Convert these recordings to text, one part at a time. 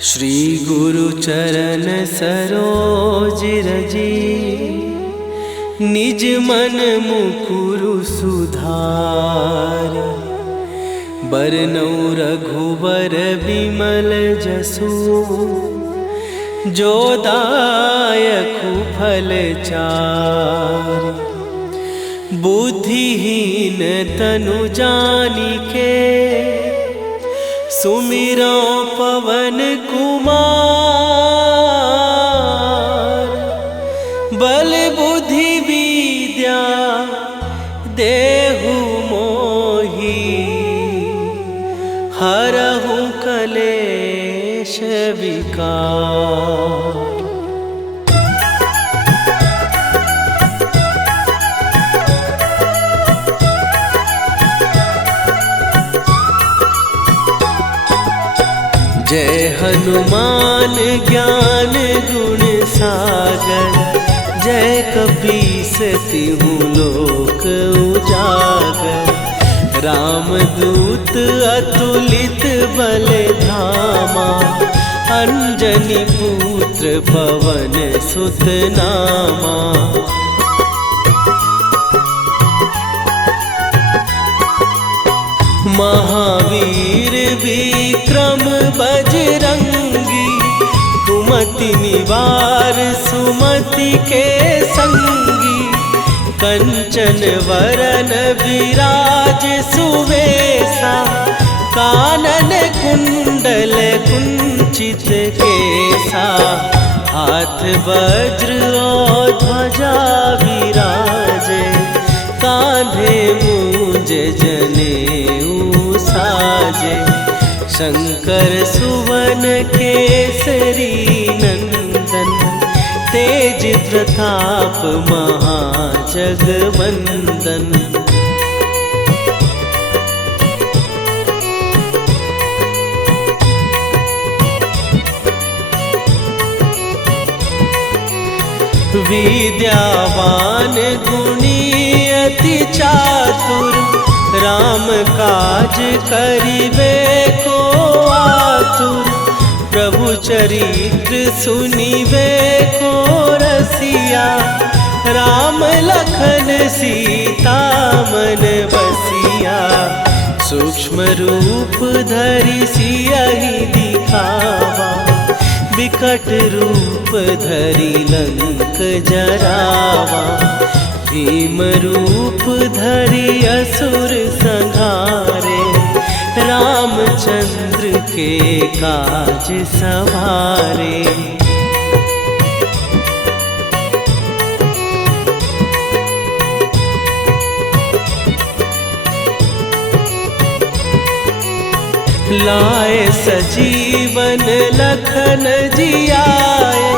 श्री गुरु चरण सरोज रजी, निज मन मुकुरु सुधार। बरनउँ रघुबर बिमल जसु, जो दायकु फल चार। बुद्धिहीन तनु जानिके, सुमिरो पवन कुमार। बल बुद्धि विद्या देहु मोहि, हरहु कलेश विकार। जय हनुमान ज्ञान गुण सागर, जय कपीस तिहुँ लोक उजागर। रामदूत अतुलित बल धामा, अंजनी पुत्र पवन सुत नामा। महावीर विक्रम बजरंगी, कुमति निवार सुमति के संगी। कंचन वरन विराज सुवेशा, कानन कुंडल कुंचित केसा। हाथ वज्र और ध्वजा विराजे, कांधे मूंज जनेऊ साजे। शंकर सुवन केसरी नंदन, तेज प्रताप महाजगवंदन। विद्यावान गुणी अति चातुर, राम काज करिबे को आतुर। प्रभु चरित्र सुनिबे को रसिया, राम लखन सीता मन बसिया। सूक्ष्म रूप धरि सियहि दिखावा, विकट रूप धरि लंक जरावा। भीम रूप धरि असुर संहारे, रामचंद्र के काज सवारे। लाए सजीवन लखन जियाए,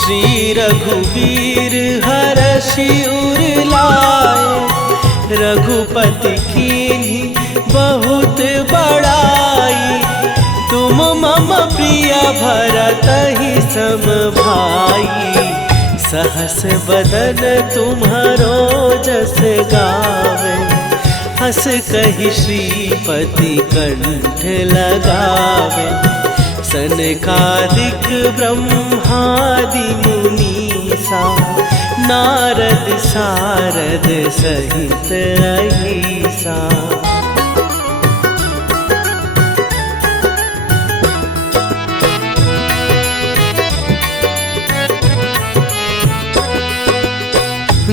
श्री रघुवीर हरषि उर लाए। रघुपति कीन्ही बहुत बड़ाई, तुम मम प्रिय भरतहि सम भाई। सहस बदन तुम्हारो जस गावे, हस कहि श्रीपति कंठ लगावे। सनकादिक ब्रह्मादि मुनीसा, नारद सारद सहित अहिसा।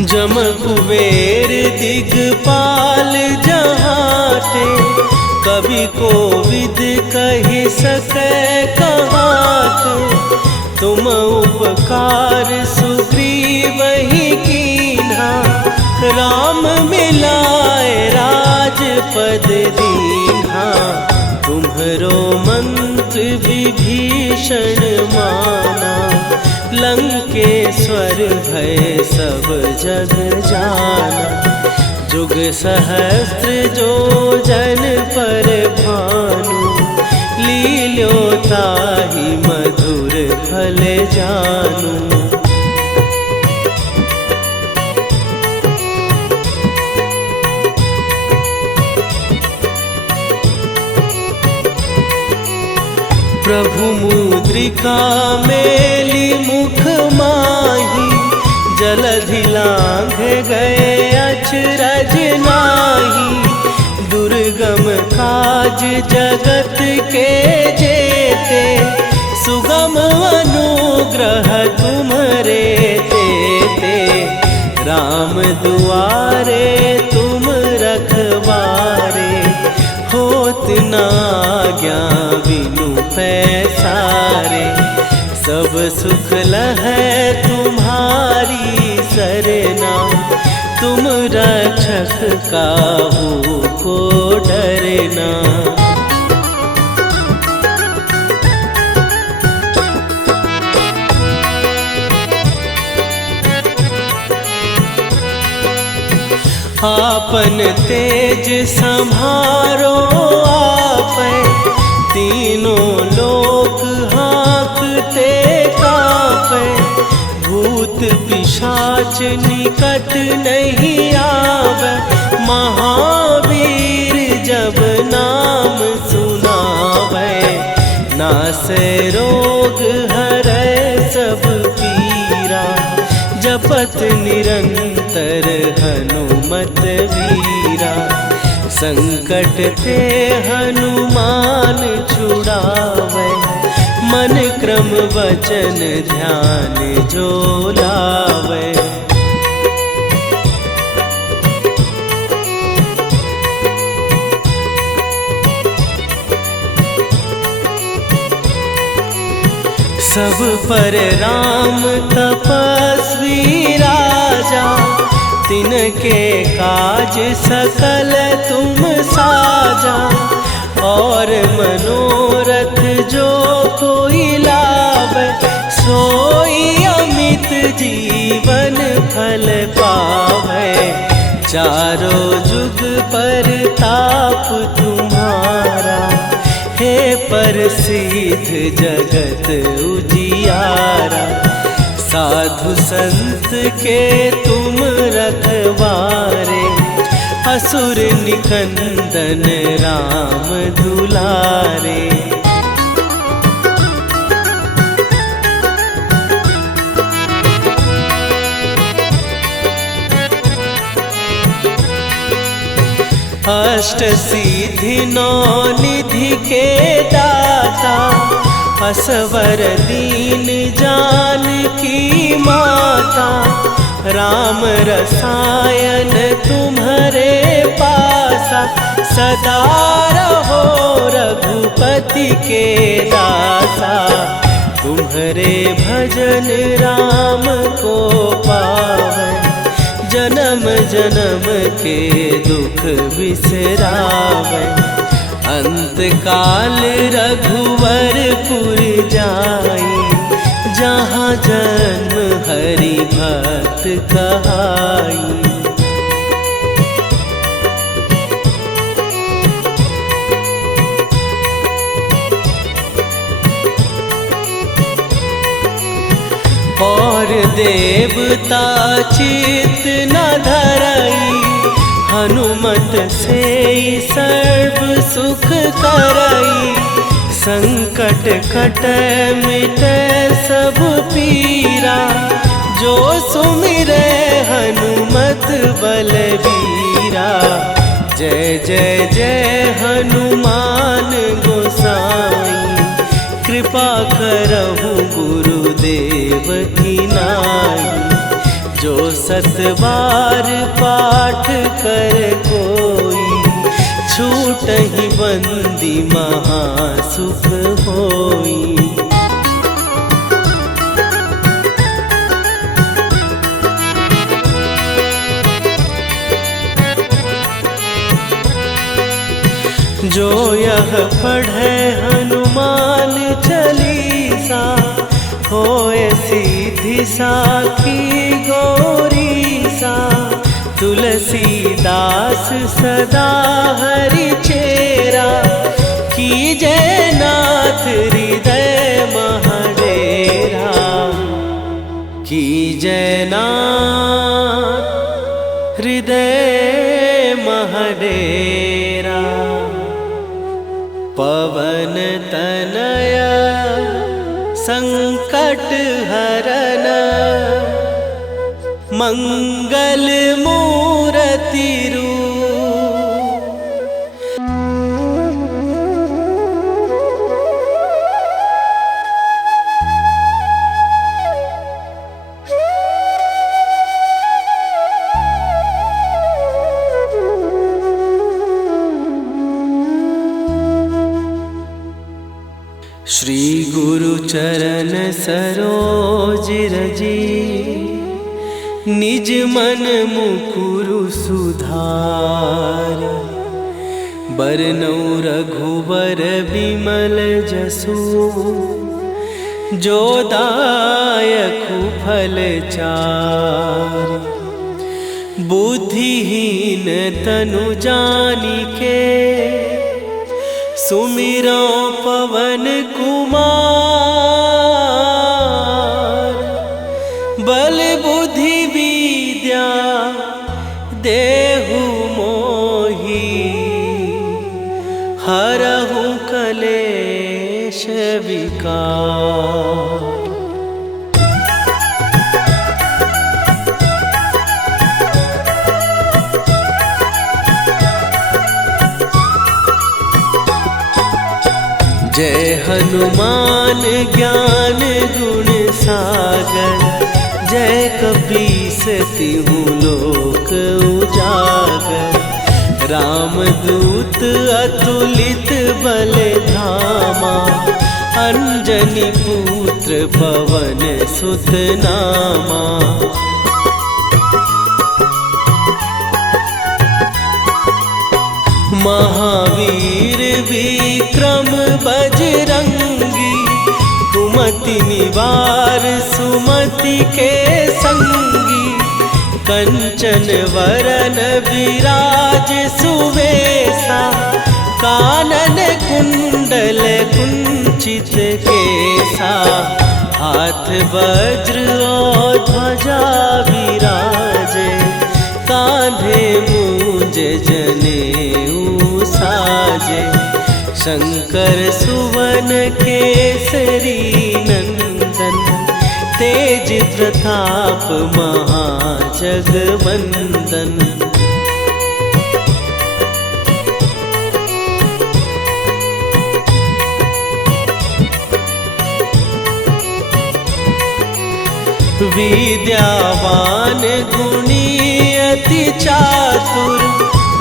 जम कुबेर दिगपाल जहाते, कवि कोविद कहि सकै कहाते। तुम उपकार सुग्रीवहि कीन्हा, राम मिलाए राजपद दीन्हा। तुम्हरो मंत्र विभीषण माना, लंकेश्वर भय सब जग जाना। जुग सहस्त्र जो जन पर भानु, लील्यो ताहि मधुर फल जानू। प्रभु मुद्रिका मेली मुख माही, जलधि लांघ गए अचरज नाही। दुर्गम काज जगत के जेते, सुगम अनुग्रह तुम्हरे तेते। राम दुआरे तुम रखवारे, होत न आज्ञा बिनु पैसारे। सब सुख लहै तुम्हारी सरना, तुम रक्षक काहू को डरना। आपन तेज संभारो आपै, तीनों लोक हाँकते कांपै। भूत पिशाच निकट नहीं आवे, महावीर जब नाम सुनावे। नासै रोग हरै सब पीरा, जपत निरंतर हनुमत वीरा। संकट ते हनुमान छुड़ावे, मन क्रम वचन ध्यान जो लावे। सब पर राम तपस्वी राजा, तिनके काज सकल तुम साजा। और मनोरथ जो कोई लावे, सोई अमित जीवन फल पावे। चारों जुग पर ताप तुम्हारा, हे प्रसिद्ध जगत उजियारा। साधु संत के तुम रखवारे, असुर निकंदन राम दुलारे। अष्ट सिद्धि नौ निधि के दाता, असवर दीन जानकी माता। राम रसायन तुम्हारे पासा, सदा रहो रघुपति के दासा। तुम्हारे भजन राम को पावे, जन्म जन्म के दुख बिसरावे। अंत काल रघुवरपुर जाई, जहाँ जन्म हरि भक्त कहाई। और देवता चित न धरई, हनुमत से सर्व सुख करई। संकट कटै मिटै सब पीरा, जो सुमिरै हनुमत बलबीरा। जय जय जय हनुमान गोसाई, कृपा करहु गुरुदेव की नाई। जो सत बार पाठ कर कोई, छूटहि बंदी महासुख होई। जो यह पढ़े हनुमान चालीसा, होए सीधी साखी गौरीसा। तुलसीदास सदा हरि चेरा, कीजय नाथ हृदय महडेरा। कीजय नाथ हृदय महडेरा। पवन तनया संकट हरन मंगल मूर्ति रूप। श्री गुरु चरण सरोज रजी निज मन मुकुरु सुधार। बरनौ रघुबर बिमल जसु जो दायकु फल चार। बुद्धिहीन तनु जानिके सुमिरो पवन कुमार। बल बुद्धि विद्या देहु मोहि हरहु कलेश विकार। जय हनुमान ज्ञान गुण सागर। जय कपीस तिहु लोक उजागर। रामदूत अतुलित बल धामा। अंजनी पुत्र पवन सुत नामा। महावीर विक्रम बजरंगी। कुमति निवार सुमति के संगी। कंचन वरन विराज सुवेशा। कानन कुंडल कुंचित केसा। हाथ वज्र और ध्वजा विराजे। कांधे मूंज जनेऊ साजे। शंकर सुवन केसरी नंदन। तेज प्रताप महाजगवंदन। विद्यावान गुणी अति चातुर।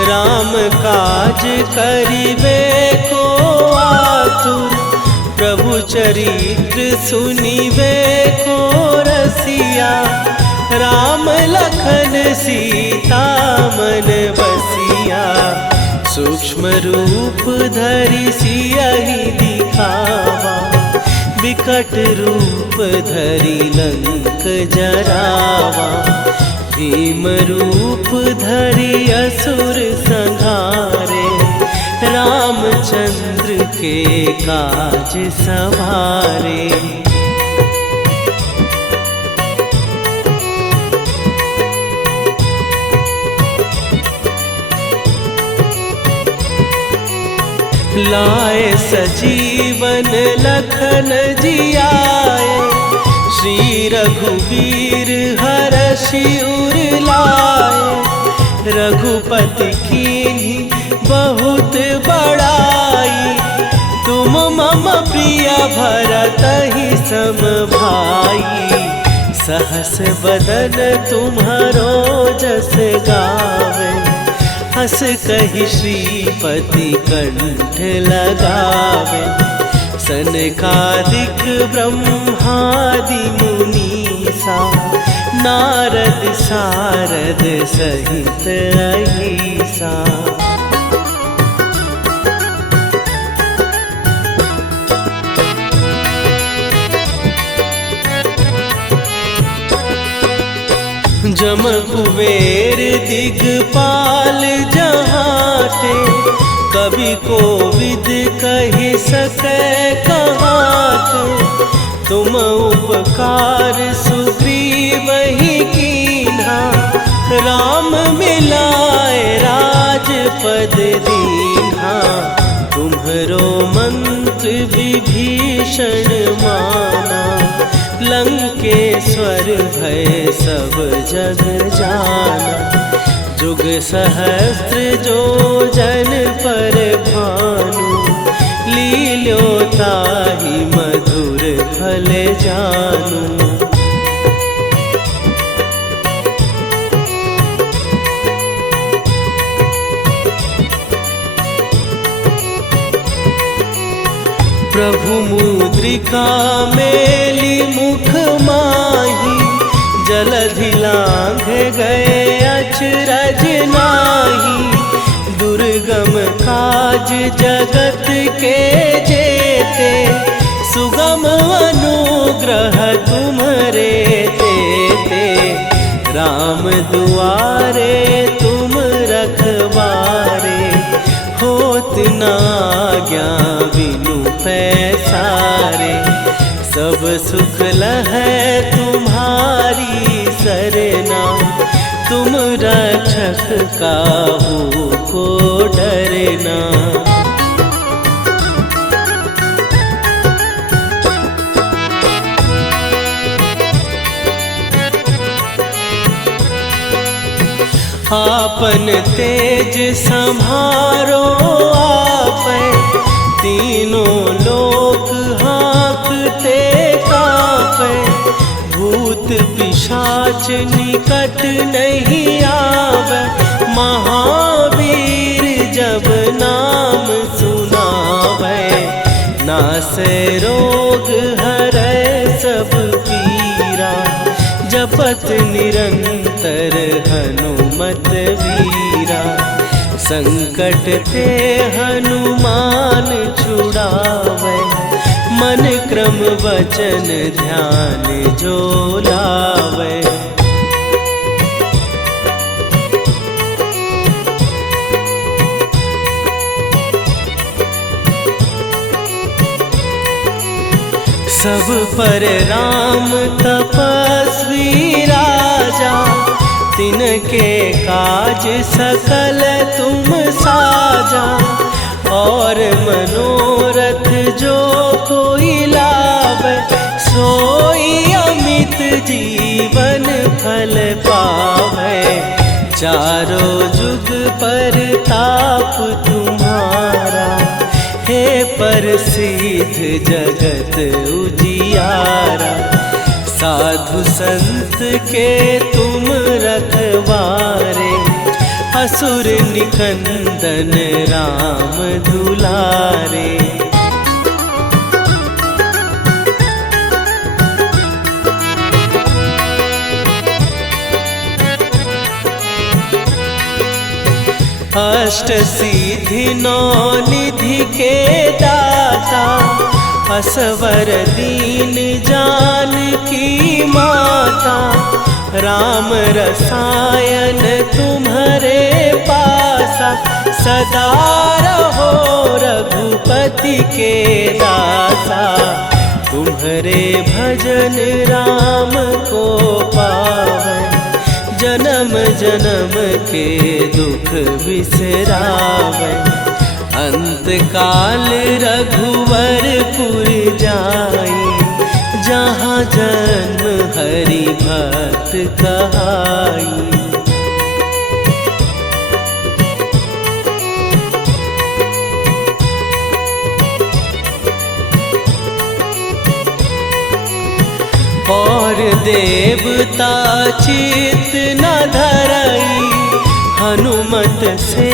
राम काज करिबे को आतुर। प्रभु चरित्र सुनिबे को रसिया। राम लखन सीता मन बसिया। सूक्ष्म रूप धरि सियहि दिखावा। विकट रूप धरि लंक जरावा। भीम रूप धरि असुर संहारे। रामचंद्र के काज सवारे। लाए सजीवन लखन जियाए। श्री रघुवीर हरषि उर लाए। रघुपति कीन्ही बहुत बड़ाई। तुम मम प्रिय भरतहि सम भाई। सहस बदन तुम्हारो जस गावे। हस कहि श्रीपति कंठ लगावे। सनकादिक ब्रह्मादि मुनीसा। नारद सारद सहित अहिसा। जम कुबेर दिगपाल जहाते। कवि कोविद कहि सकै कहाते। तुम उपकार सुग्रीवहि कीन्हा। राम मिलाए राजपद दीन्हा। तुम्हरो विभीषण माना, लंकेश्वर भय सब जग जाना। जुग सहस्त्र जो जन पर भानु, लील्यो ताहि मधुर फल जानू। प्रभु मुद्रिका मेली मुख माही, जलधि लांघ गए अचरज नाही। दुर्गम काज जगत के जेते, सुगम अनुग्रह तुम्हरे तेते। राम दुआरे तुम रखवारे, होत न आज्ञा बिनु पैसारे। सब सुख लहै तुम्हारी सरना, तुम रक्षक काहू को डरना। आपन तेज संभारो आपै, तीनों लोक हाँकते कांपै। भूत पिशाच निकट नहीं आवे, महावीर जब नाम सुनावे। नासै रोग हरै सब पीरा, जपत निरंतर हनुमत वीरा। संकट ते हनुमान छुड़ावे, मन क्रम वचन ध्यान जो लावे। सब पर राम तपस्वी राजा, तिनके काज सकल तुम साजा। और मनोरथ जो कोई लावे, सोई अमित जीवन फल पावे। चारों जुग पर ताप तुम्हारा, हे प्रसिद्ध जगत उजियारा। साधु संत के तुम रखवारे, असुर निकंदन राम दुलारे। अष्ट सिद्धि नौ निधि के दाता, असवर दीन जानकी माता। राम रसायन तुम्हारे पासा, सदा रहो रघुपति के दासा। तुम्हारे भजन राम को पावै, जन्म जन्म के दुख बिसरावे। अंत काल रघुवरपुर जाई, जहाँ जन्म हरि भक्त कहाई। और देवता चित न धरई, हनुमत से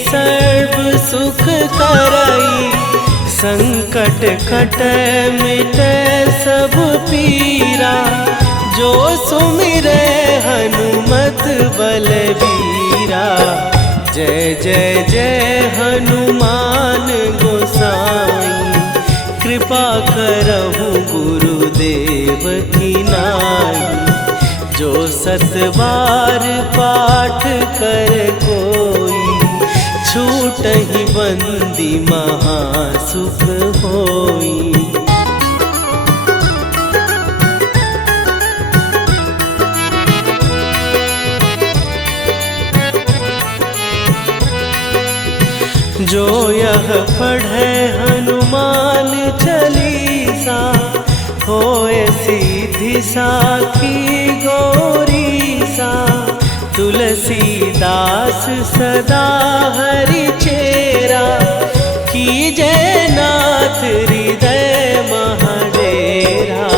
सर्व सुख करई। संकट कटै मिटै सब पीरा, जो सुमिरै हनुमत बलबीरा। जय जय जय हनुमान गोसाई, कृपा करहु गुरुदेव की नाई। जो सत बार पाठ कर कोई, छूटहि बंदी महासुख होई। जो यह पढ़े हनुमान रिद्धि साखी गौरी सा, तुलसीदास सदा हरि चेरा, की जयनाथ हृदय महडेरा,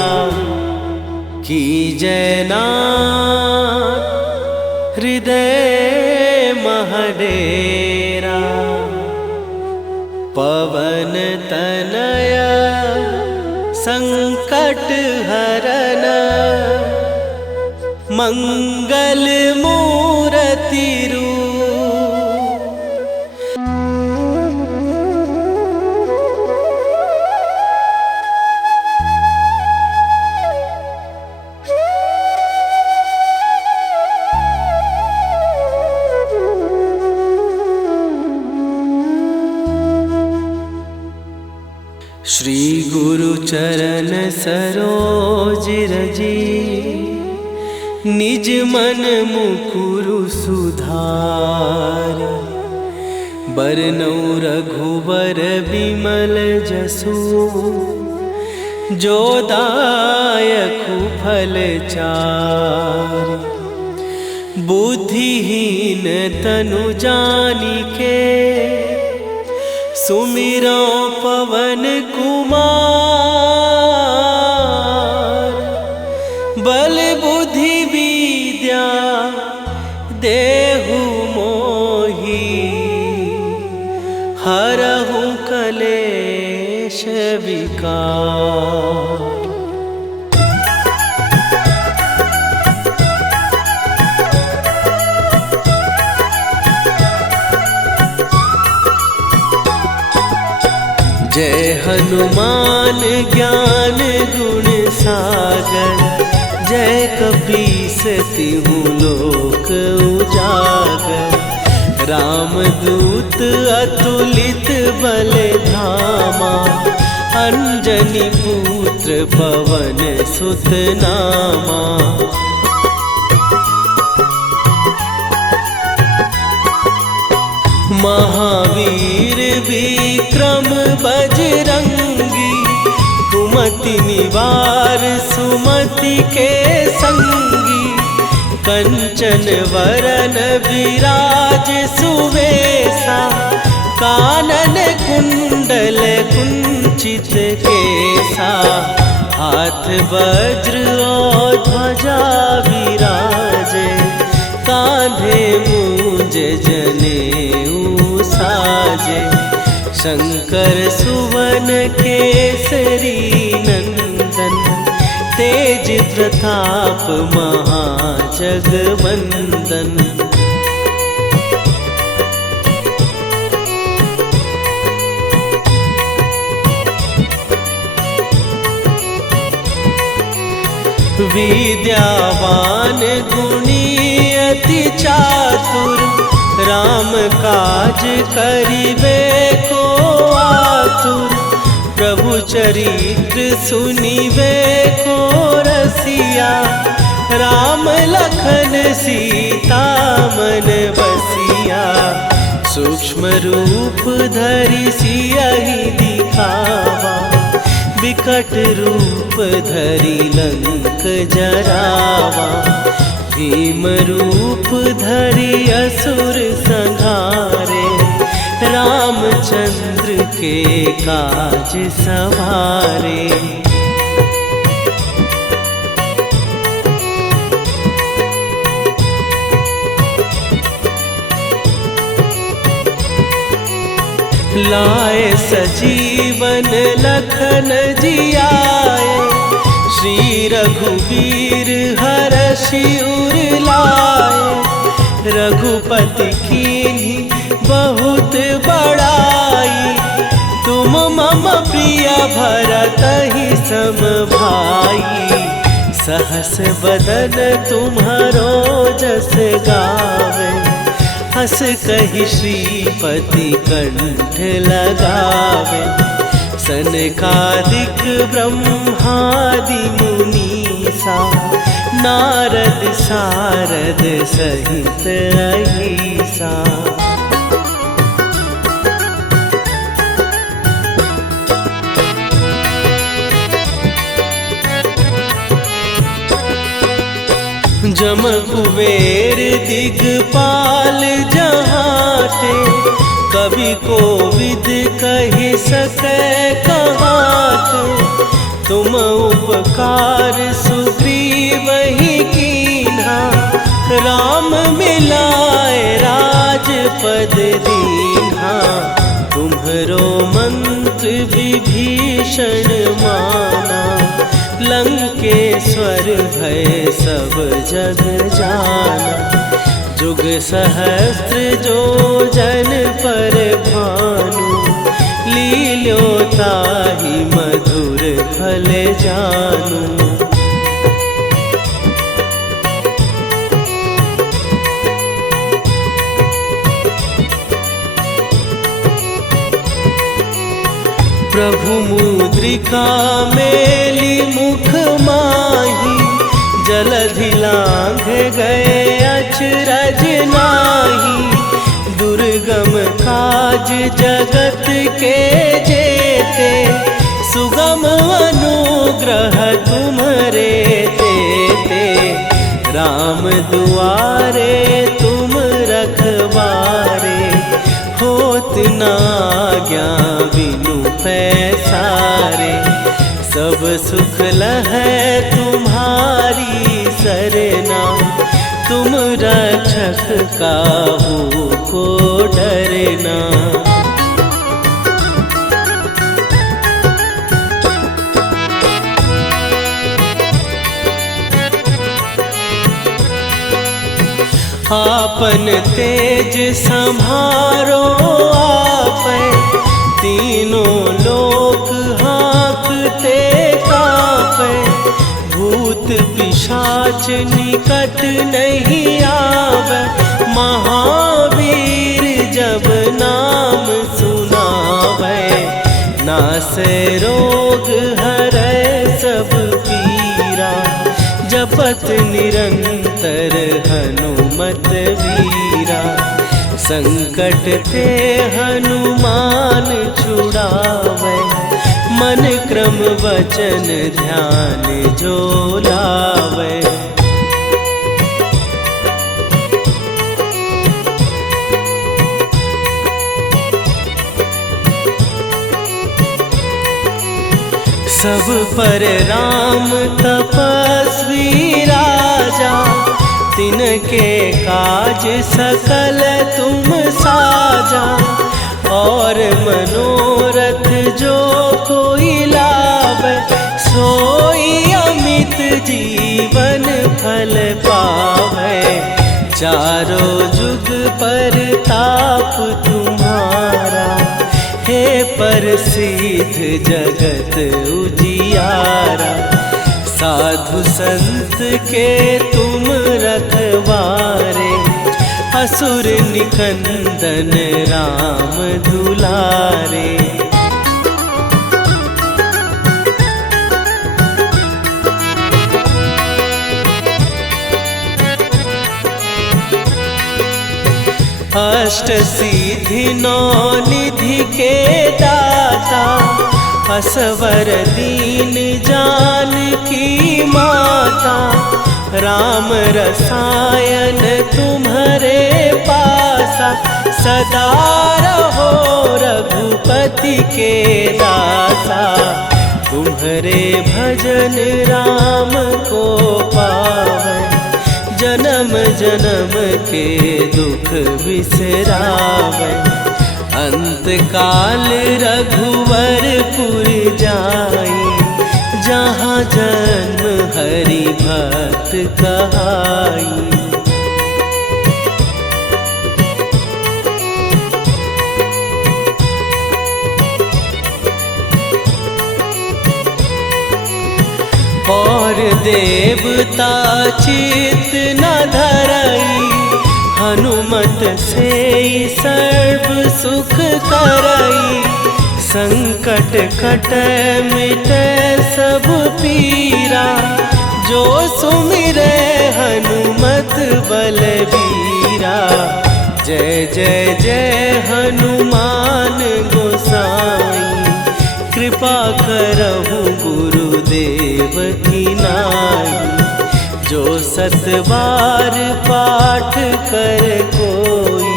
की जयनाथ हृदय महडेरा। पवन तनया संकट हरन, मंगल मूर्ति रूप। श्री गुरु चरण सरोज रजी, निज मन मुकुरु सुधार। बरनौ रघुबर बिमल जसु, जो दायकु फल चार। बुद्धिहीन तनु जानिके, सुमिरो पवन कुमार। बल बुद्धि विद्या देहु मोहि, हरहु कलेश विकार। जय हनुमान ज्ञान गुण सागर, जय कपीस तिहु लोक उजागर। रामदूत अतुलित बल धामा, अंजनी पुत्र पवन सुत नामा। महावीर विक्रम बजरंगी, कुमति निवार सुमति के संगी। कंचन वरन विराज सुवेशा, कानन कुंडल कुंचित केसा। हाथ वज्र और ध्वजा विराजे, कांधे मूंज जनेऊ साजे। शंकर सुवन केसरी नंदन, तेज प्रताप महाजगवंदन। विद्यावान गुणी अति चातुर, राम काज करिबे को आतुर। प्रभु चरित्र सुनिबे को रसिया, राम लखन सीता मन बसिया। सूक्ष्म रूप धरि सियहि दिखावा, विकट रूप धरि लंक जरावा। भीम रूप धरि असुर संहारे, रामचंद्र के काज सवारे। लाए सजीवन लखन जियाए, श्री रघुवीर हरषि उर लाए। रघुपति कीन्ही बहुत बड़ाई, तुम मम प्रिय भरतहि सम भाई। सहस बदन तुम्हारो जस गावे, हस कहि श्रीपति कंठ लगावे। सनकादिक ब्रह्मादि मुनीसा, नारद सारद सहित अहिसा। जम कुबेर दिगपाल जहाते, कवि कोविद कहि सकै कहाते। तुम उपकार सुग्रीवहि कीन्हा, राम मिलाए राजपद दीन्हा। तुम्हरो मंत्र विभीषण माना, लंकेश्वर भय सब जग जाना। जुग सहस्त्र जो जन पर भानु, लील्यो ताहि मधुर फल जानू। प्रभु मुद्रिका मेली मुख माही, जलधि लांघ गए अचरज नाही। दुर्गम काज जगत के जेते, सुगम अनुग्रह तुम्हरे तेते। राम दुआरे तुम रखवारे, होत न आज्ञा बिनु पैसारे। सब सुख लहै तुम्हारी सरना, तुम रक्षक काहू को डरना। आपन तेज सम्हारो आपै, तीनों लोक हाँकते काँपै। भूत पिशाच निकट नहीं आवे, महावीर जब नाम सुनावे। नासै रोग हरै सब पीरा, जपत निरंतर हनुमत वीरा। संकट ते हनुमान छुड़ावे, मन क्रम वचन ध्यान जो लावे। सब पर राम तपस्वी राजा, तिनके काज सकल तुम साजा। और मनोरथ जो कोई लावे, सोई अमित जीवन फल पावे। चारों जुग पर ताप तुम्हारा, हे प्रसिद्ध जगत उजियारा। साधु संत के तुम रखवारे, असुर निकंदन राम दुलारे। अष्ट सिद्धि नौ निधि के दाता, असवर दीन जानकी माता। राम रसायन तुम्हारे पासा, सदा रहो रघुपति के दासा। तुम्हारे भजन राम को पावै, जन्म जन्म के दुख बिसरावै। अंत काल रघुवरपुर जाई, जहाँ जन्म हरि भक्त कहाई। और देवता चित न धरई, हनुमत से सर्व सुख करई। संकट कटै मिटै सब पीरा, जो सुमिरै हनुमत बलबीरा। जय जय जय हनुमान गोसाई, कृपा करहु गुरुदेव की नाई। जो 7 बार पाठ कर कोई,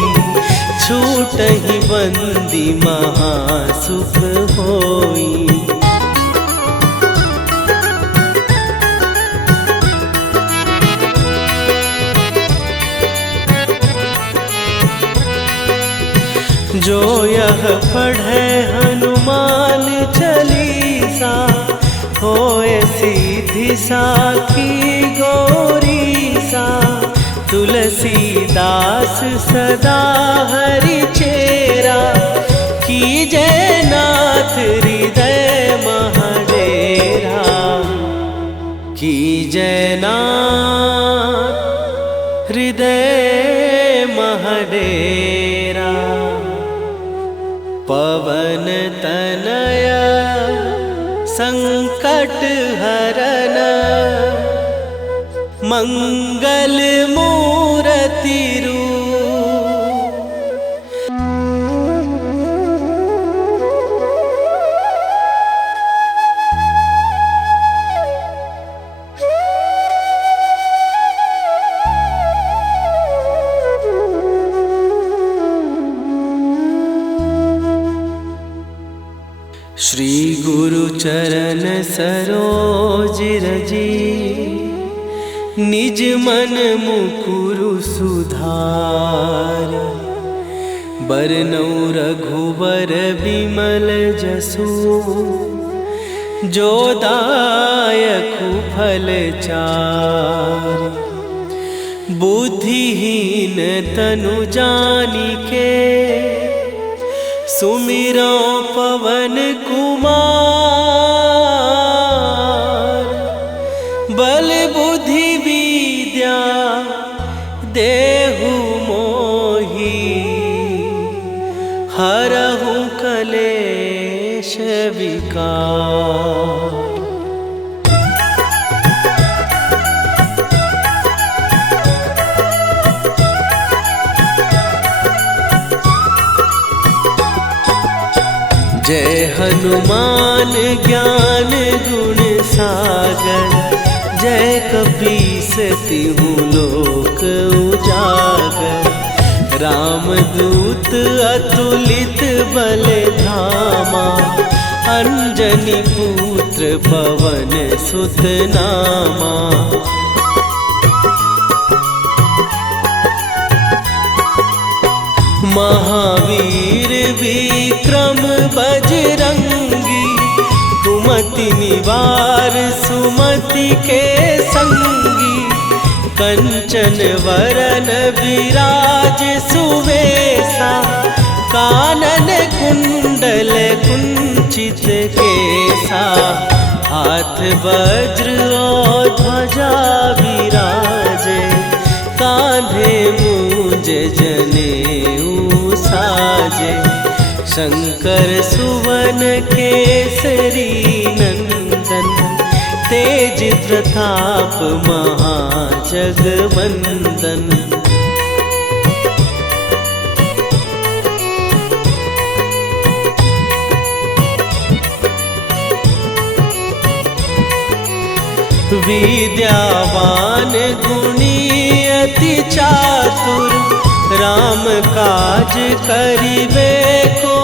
छूटहि बंदी महासुख होई। जो यह पढ़े हनुमान चालीसा, होए सीधी साखी गौरीसा। तुलसीदास सदा हरि चेरा, कीजय नाथ हृदय महडेरा। कीजय नाथ हृदय महडेरा। पवन तनया संकट हरन, मंगल मूर्ति रूप। श्री गुरु चरण सरोज रजी, निज मन मुकुरु सुधार। बरनौ रघुबर बिमल जसु, जो दायकु फल चार। बुद्धिहीन तनु जानिके, सुमिरो पवन कुमार। बल बुद्धि विद्या देहु मोहि, हरहु कलेश विकार। जय हनुमान ज्ञान गुण सागर, जय कपीस तिहु लोक उजागर। रामदूत अतुलित बल धामा, अंजनी पुत्र पवन सुत नामा। महावीर विक्रम बजरंगी, कुमति निवार सुमति के संगी। कंचन वरन विराज सुवेशा, कानन कुंडल कुंचित केसा। हाथ वज्र और ध्वजा विराजे, कांधे मूंज जनेऊ साजे। शंकर सुवन केसरी नंदन, तेज प्रताप महाजगवंदन। विद्यावान गुणी अति चातुर, राम काज करिबे को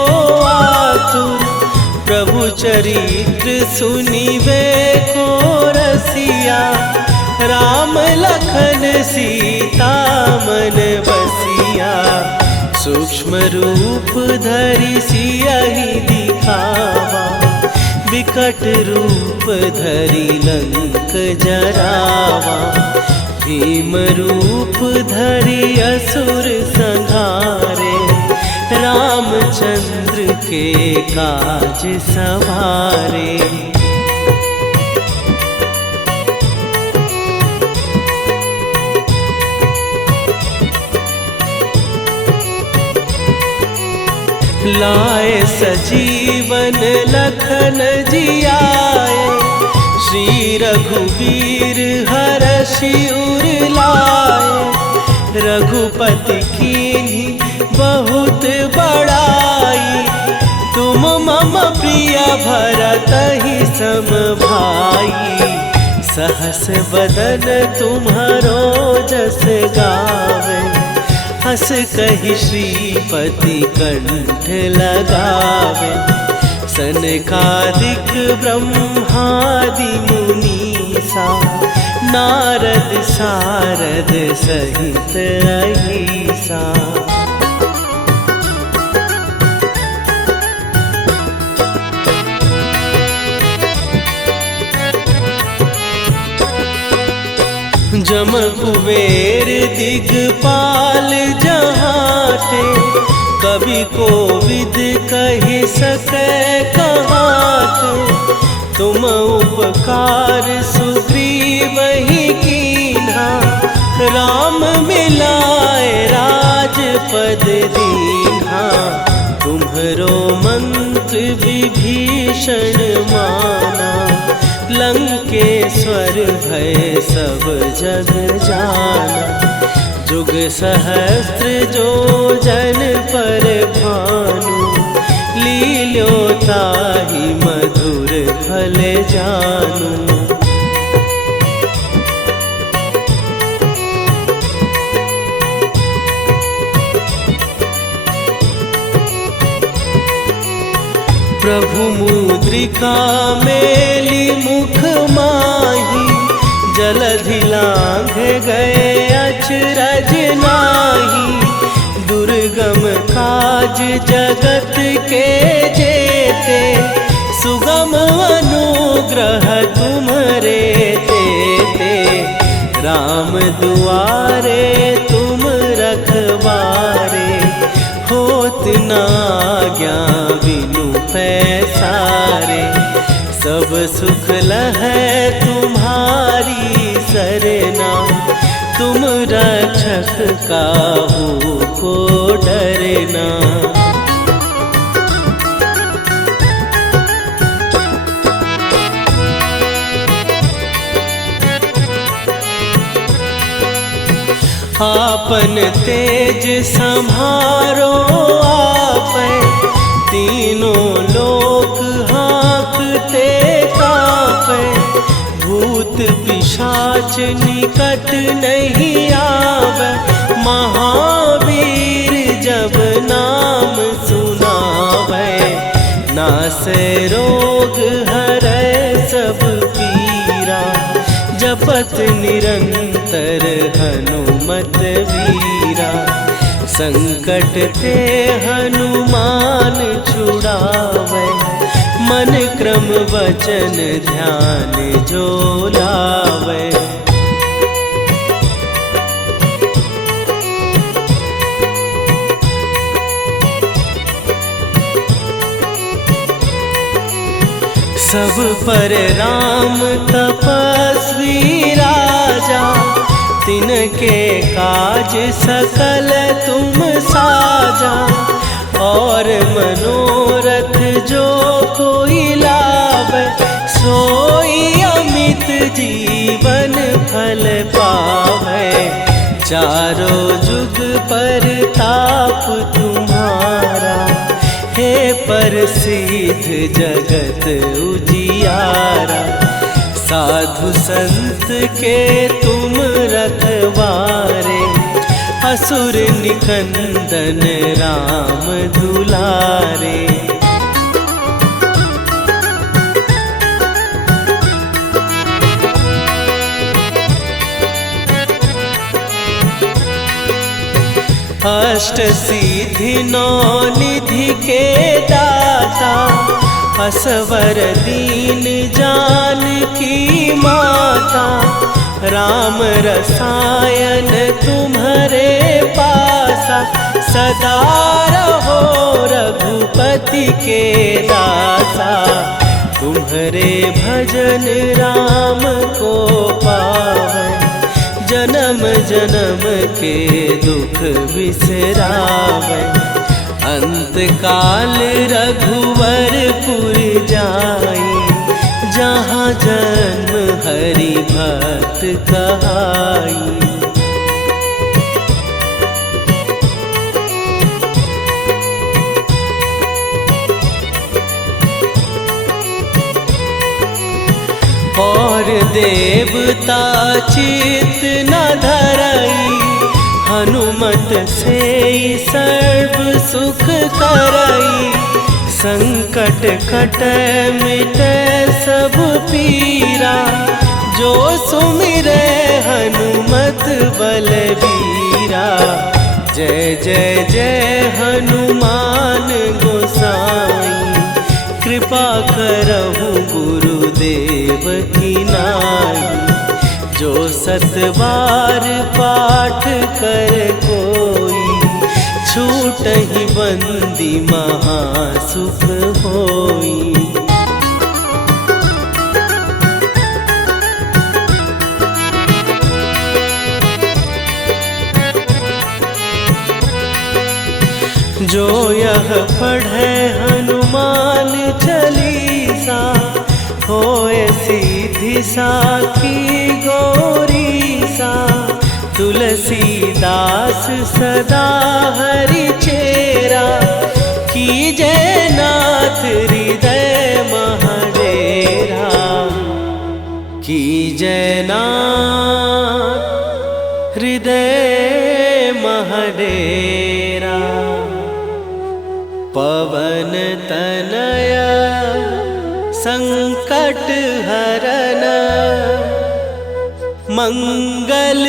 आतुर। प्रभु चरित्र सुनिबे को रसिया, राम लखन सीता मन बसिया। सूक्ष्म रूप धरि सियहि दिखावा, विकट रूप धरि लंक जरावा। भीम रूप धरि असुर संहारे, रामचंद्र के काज सवारे। लाए सजीवन लखन जियाए, श्री रघुवीर हरषि उर लाए। रघुपति कीन्ही बहुत बड़ाई, तुम मम प्रिय भरतहि सम भाई। सहस बदन तुम्हारो जस गावे, हस कहि श्रीपति कंठ लगावे। सनकादिक ब्रह्मादि मुनीसा, नारद सारद सहित अहिसा। जम कुबेर दिगपाल जहाँ थे, कवि कोविद कहि सकै कहाते। तुम उपकार सुग्रीव ही कीन्हा, राम मिलाए राजपद दीन्हा। तुम्हरो मंत्र विभीषण माना, लंकेश्वर भय सब जग जाना। जुग सहस्त्र जो जन पर भानु, लील्यो ताहि मधुर फल जानू। प्रभु मुद्रिका मेली मुख माही, जलधि लांघ गए अचरज नाही। दुर्गम काज जगत के जेते, सुगम अनुग्रह तुम्हरे तेते। राम दुआरे तुम रखवारे, होत न आज्ञा बिनु पैसारे। सब सुख लहै तुम्हारी सरना, तुम रक्षक काहू को डरना। आपन तेज सम्हारो आपै, तीनों लोक हाँकते कांपै। भूत पिशाच निकट नहीं आवे, महावीर जब नाम सुनावे। नासै रोग हरै सब पीरा, जपत निरंतर हनुमत वीरा। संकट ते हनुमान छुड़ावे, मन क्रम वचन ध्यान जो लावे। सब पर राम तपस्वी राजा, तिनके काज सकल तुम साजा। और मनोरथ जो कोई लावे, सोई अमित जीवन फल पावे। चारों जुग पर ताप तुम्हारा, हे प्रसिद्ध जगत उजियारा। साधु संत के तुम रखवारे, असुर निकंदन राम दुलारे। अष्ट सिद्धि नौ निधि के दाता, असवर दीन जानकी माता। राम रसायन तुम्हारे पासा, सदा रहो रघुपति के दासा। तुम्हारे भजन राम को पावै, जन्म जन्म के दुख बिसरावे। अंत काल रघुवरपुर जाई, जहाँ जन्म हरि भक्त कहाई। और देवता चित न धरई, हनुमत से सर्व सुख करई। संकट कटै मिटै सब पीरा, जो सुमिरै हनुमत बलबीरा। जय जय जय हनुमान गोसाई, कृपा करहु गुरुदेव की नाई। जो सत बार पाठ कर कोई, छूटहि बंदी महासुख होई। जो यह पढ़े हनुमान चालीसा, होए सीधी साखी गौरीसा। तुलसीदास सदा हरि चेरा, कीजै नाथ हृदय महडेरा। कीजै नाथ हृदय महडेरा। पवन तनया संकट हरन, मंगल।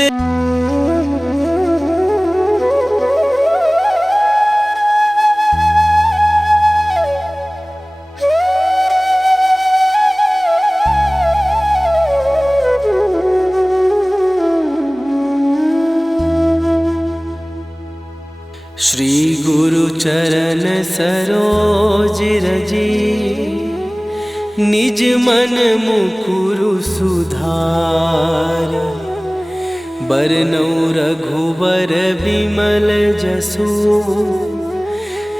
श्री गुरु चरण सरोज रजी, निज मन मुकुरु सुधार। बरनउँ रघुबर बिमल जसु,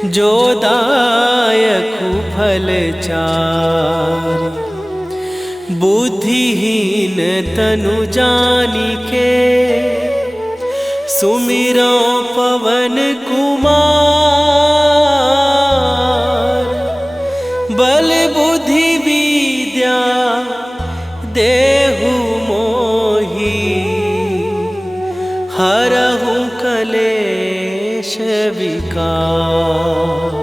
जो दायकु फल चार। बुद्धिहीन तनु जानिके, सुमिरो पवन कुमार। बल बुद्धि विद्या देहु मोहि, हरहु कलेश विकार।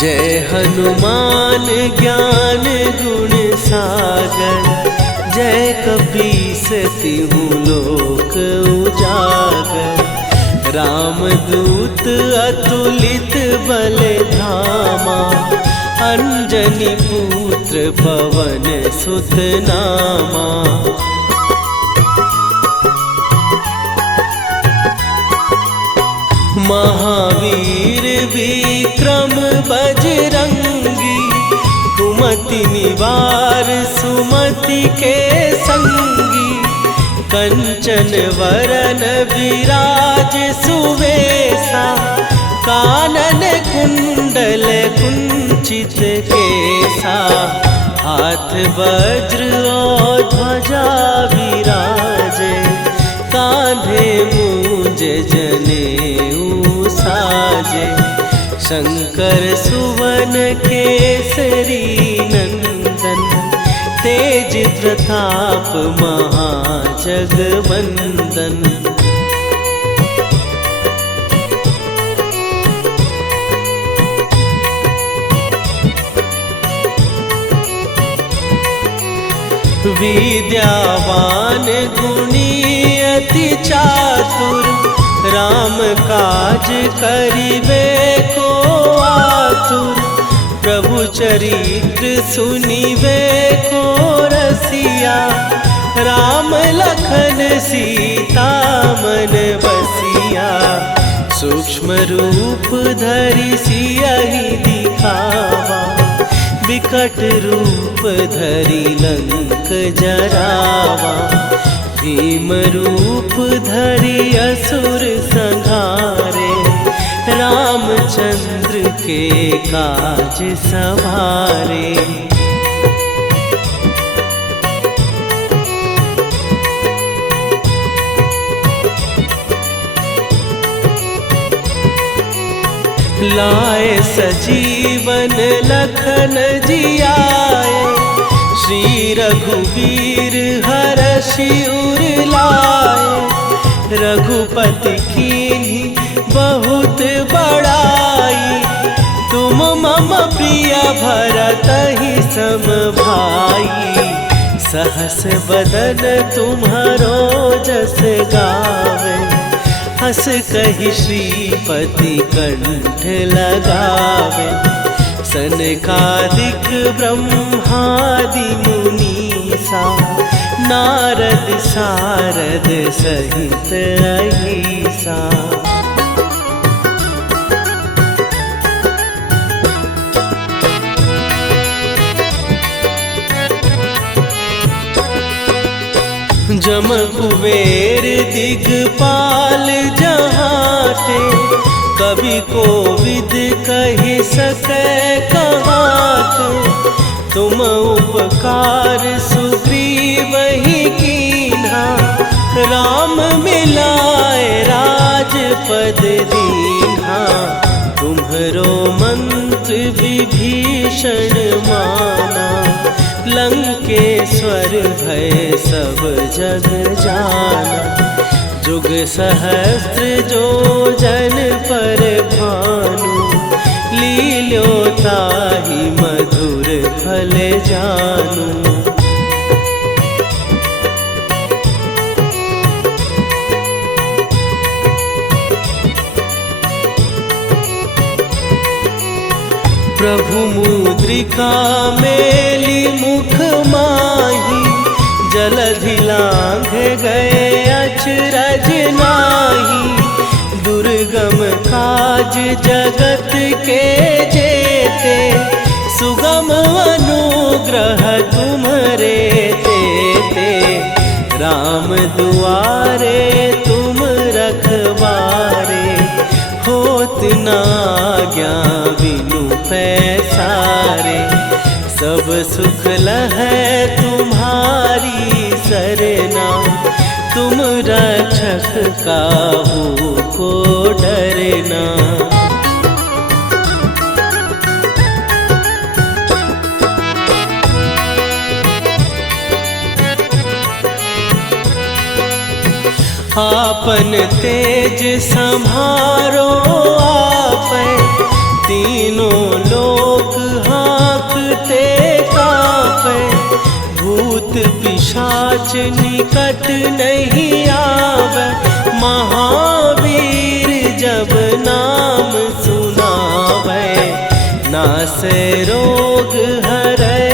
जय हनुमान ज्ञान गुण सागर, जय कपीस तिहु लोक उजागर। रामदूत अतुलित बल धामा, अंजनी पुत्र पवन सुत नामा। महावीर विक्रम बजरंगी, कुमति निवार सुमति के संगी। कंचन वरन विराज सुवेशा, कानन कुंडल कुंचित केसा। हाथ वज्र और ध्वजा विराजे, कांधे मूंज जनेऊ साजे। शंकर सुवन केसरी नंदन, तेज प्रताप महाजगवंदन। विद्यावान गुणी अति चातुर, राम काज करिबे को आतुर। प्रभु चरित्र सुनिबे को रसिया, राम लखन सीता मन बसिया। सूक्ष्म रूप धरि सियहि दिखावा, विकट रूप धरि लंक जरावा। भीम रूप धरि असुर संहारे, रामचंद्र के काज सवारे। लाए सजीवन लखन जियाए, श्री रघुवीर हरषि उर लाए। रघुपति कीन्ही बहुत बड़ाई, तुम मम प्रिय भरतहि सम भाई। सहस बदन तुम्हारो जस गावे, हस कहि श्रीपति कंठ लगावे। सनकादिक ब्रह्मादि मुनीसा, नारद सारद सहित अहिसा। जम कुबेर दिगपाल जहाते, कवि कोविद कहि सकै कहाते। तुम उपकार सुग्रीवहि कीन्हा, राम मिलाए राजपद दीन्हा। तुम्हरो मंत्र विभीषण माना, लंकेश्वर भय सब जग जाना। जुग सहस्त्र जो जन पर भानु, लील्यो ताहि मधुर फल जानू। प्रभु मुद्रिका मेली मुख माही, जलधि लांघ गए अचरज नाही। दुर्गम काज जगत के जेते, सुगम अनुग्रह तुम्हरे तेते। राम दुआरे तुम रखवारे, होत न आज्ञा बिनु पैसारे। सब सुख लहै तुम्हारी सरना, तुम रक्षक काहू को डरना। आपन तेज सम्हारो आपै, तीनों लोक हाँकते काँपै। भूत पिशाच निकट नहीं आवे, महावीर जब नाम सुनावे। नासै रोग हरै